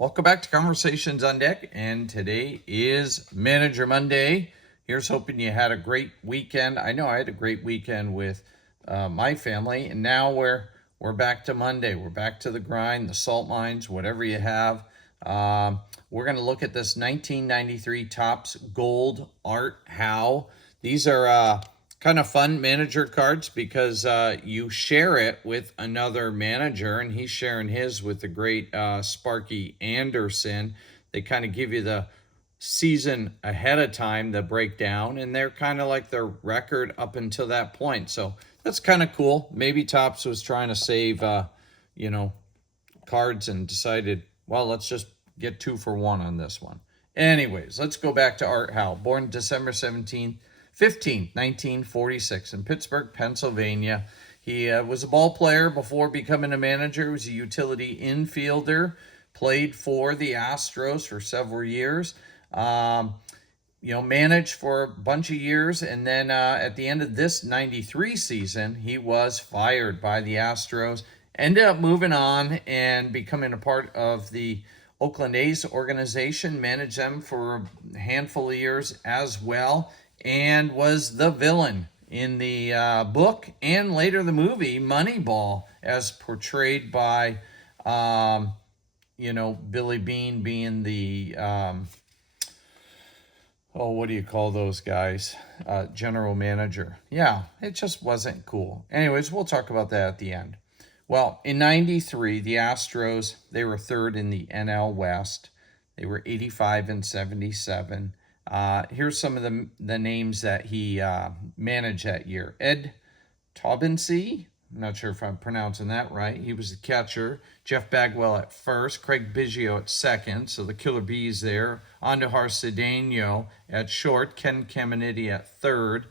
Welcome back to Conversations on Deck, and today is Manager Monday. Here's hoping you had a great weekend. I know I had a great weekend with my family, and now we're back to Monday. We're back to the grind, the salt mines, whatever you have. We're going to look at this 1993 Topps Gold Art Howe. These are kind of fun manager cards because you share it with another manager, and he's sharing his with the great Sparky Anderson. They kind of give you the season ahead of time, the breakdown, and they're kind of like their record up until that point. So that's kind of cool. Maybe Topps was trying to save, cards and decided, well, let's just get 2 for 1 on this one. Anyways, let's go back to Art Howe, born December 15th, 1946 in Pittsburgh, Pennsylvania. He was a ball player before becoming a manager. He was a utility infielder, played for the Astros for several years. Managed for a bunch of years, and then at the end of this 93 season, he was fired by the Astros, ended up moving on and becoming a part of the Oakland A's organization, managed them for a handful of years as well, and was the villain in the book and later the movie Moneyball, as portrayed by, Billy Beane being the, what do you call those guys? General manager. Yeah, it just wasn't cool. Anyways, we'll talk about that at the end. Well, in 93, the Astros, they were third in the NL West. They were 85-77. Here's some of the names that he managed that year. Ed Taubency, I'm not sure if I'm pronouncing that right. He was the catcher. Jeff Bagwell at first. Craig Biggio at second. So the Killer Bees there. Andujar Cedeno at short. Ken Caminiti at third.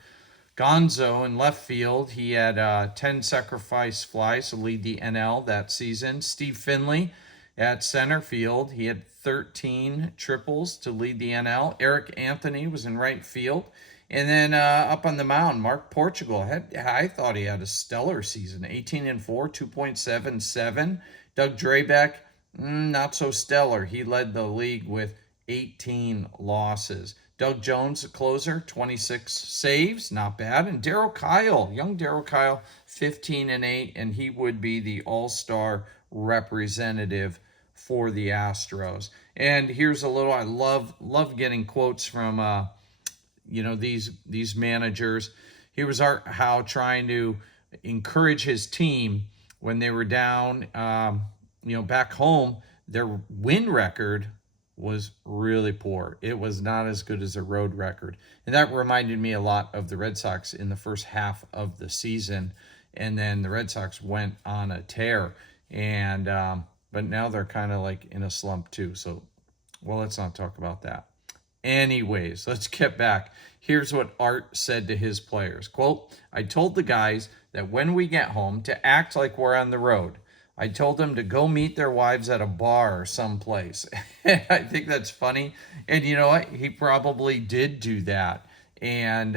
Gonzo in left field. He had 10 sacrifice flies to lead the NL that season. Steve Finley at center field. He had 13 triples to lead the NL. Eric Anthony was in right field. And then up on the mound, Mark Portugal. I thought he had a stellar season. 18-4, 2.77. Doug Drabeck, not so stellar. He led the league with 18 losses. Doug Jones, the closer, 26 saves, not bad. And Darryl Kyle, young Darryl Kyle, 15-8, and he would be the all-star representative for the Astros. And here's a little, I love getting quotes from these managers. Here was Art Howe trying to encourage his team when they were down. Back home, their win record was really poor. It was not as good as a road record. And that reminded me a lot of the Red Sox in the first half of the season. And then the Red Sox went on a tear. And but now they're kind of like in a slump too. So, well, let's not talk about that. Anyways, let's get back. Here's what Art said to his players. Quote, I told the guys that when we get home to act like we're on the road. I told them to go meet their wives at a bar or someplace. I think that's funny. And you know what? He probably did do that. And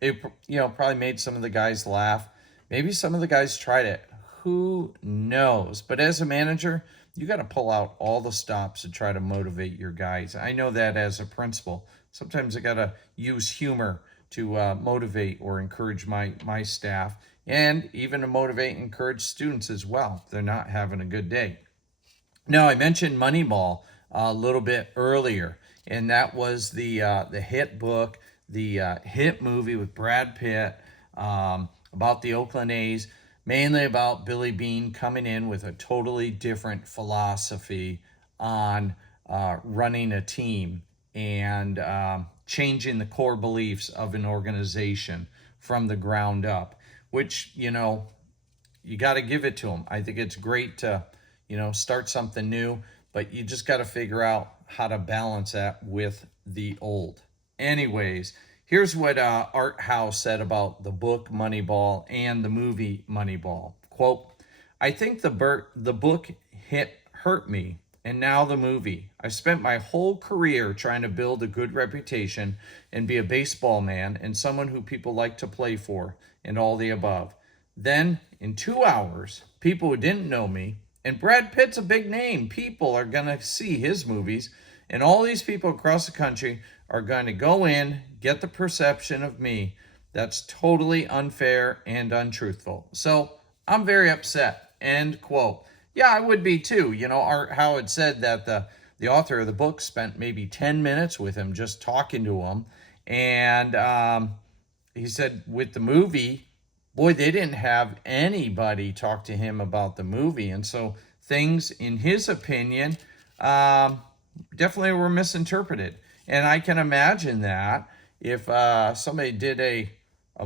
it probably made some of the guys laugh. Maybe some of the guys tried it. Who knows? But as a manager, you got to pull out all the stops to try to motivate your guys. I know that as a principal. Sometimes I got to use humor to motivate or encourage my staff, and even to motivate and encourage students as well if they're not having a good day. Now, I mentioned Moneyball a little bit earlier, and that was the hit book, the hit movie with Brad Pitt about the Oakland A's, mainly about Billy Beane coming in with a totally different philosophy on running a team and changing the core beliefs of an organization from the ground up, which, you got to give it to him. I think it's great to, start something new, but you just got to figure out how to balance that with the old. Anyways, here's what Art Howe said about the book Moneyball and the movie Moneyball. Quote, I think the book hurt me, and now the movie. I spent my whole career trying to build a good reputation and be a baseball man and someone who people like to play for and all the above. Then, in 2 hours, people who didn't know me And Brad Pitt's a big name. People are going to see his movies, and all these people across the country are going to go in, get the perception of me that's totally unfair and untruthful. So I'm very upset. End quote. Yeah, I would be too. You know, Art Howe had said that the author of the book spent maybe 10 minutes with him just talking to him. And he said with the movie, boy, they didn't have anybody talk to him about the movie. And so things, in his opinion, definitely were misinterpreted. And I can imagine that if somebody did a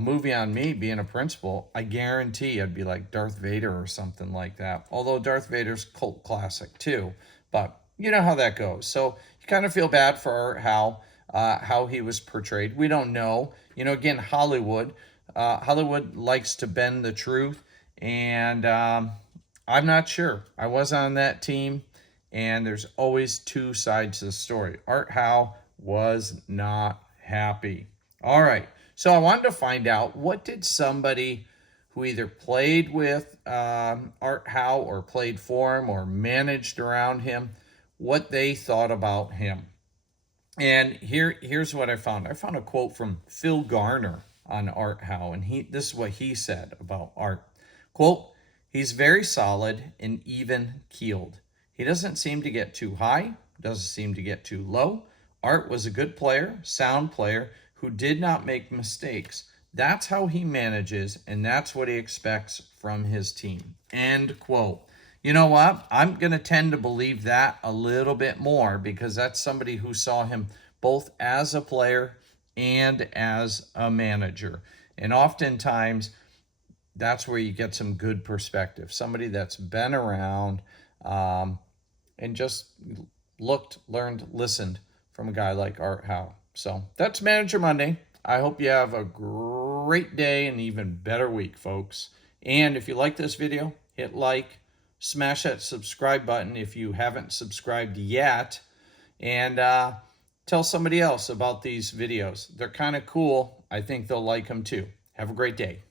movie on me being a principal, I guarantee I'd be like Darth Vader or something like that. Although Darth Vader's cult classic too. But you know how that goes. So you kind of feel bad for how he was portrayed. We don't know. You know, again, Hollywood. Hollywood likes to bend the truth. And I'm not sure. I was on that team. And there's always two sides to the story. Art Howe was not happy. All right. So I wanted to find out, what did somebody who either played with Art Howe or played for him or managed around him, what they thought about him. And here's what I found. I found a quote from Phil Garner on Art Howe, and this is what he said about Art. Quote, "He's very solid and even-keeled. He doesn't seem to get too high, doesn't seem to get too low. Art was a good player, sound player, who did not make mistakes. That's how he manages, and that's what he expects from his team." End quote. You know what? I'm going to tend to believe that a little bit more, because that's somebody who saw him both as a player and as a manager. And oftentimes, that's where you get some good perspective. Somebody that's been around and just looked, learned, listened from a guy like Art Howe. So that's Manager Monday. I hope you have a great day and even better week, folks. And if you like this video, hit like, smash that subscribe button if you haven't subscribed yet, and tell somebody else about these videos. They're kind of cool. I think they'll like them too. Have a great day.